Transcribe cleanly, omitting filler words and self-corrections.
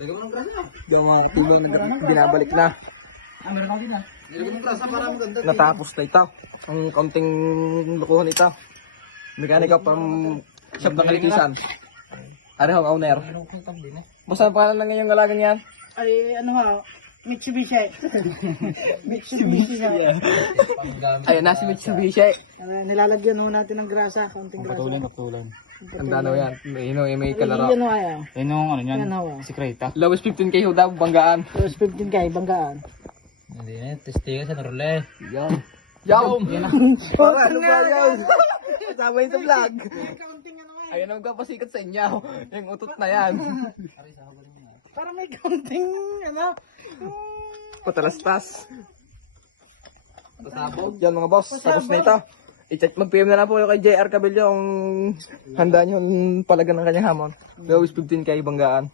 Lagyan mo ng grasa. Yung mga kilo na binabalik na. Meron ako din Lagyan mo ng grasa para maganda. Natapos na ito. Ang kaunting lukuhan ito. Mekanika pang shop ng kalitisan. Ari ho, owner. Basta ang pangalan ng ngayong galagang yan? Ay, ano ha? Mitsubishi. Mitsubishi ha. Ayun na si Mitsubishi. Nilalagyan ho natin ng grasa, kaunting grasa. Patulan. Ang danaw yan. May kalaro. Yan ho kaya. Yan yung ano Yan niyan. ho. Sikreta. Lowest 15k ho daw, banggaan. Tapos 15 kay banggaan. Hindi na, testiga sa Norle. Yan. Yaw! Para ano ba yan? Kasama yun sa vlog. Ayun ang magpapasikat sa inyo. Yung utot na yan. Para may kaunting, ano? Patalastas. Yan mga boss, tapos na ito. I-check, mag-PM na lang po kay JR Cabello kung handa nyo yung palagan ng kanyang hamon. Lowest 15k banggaan.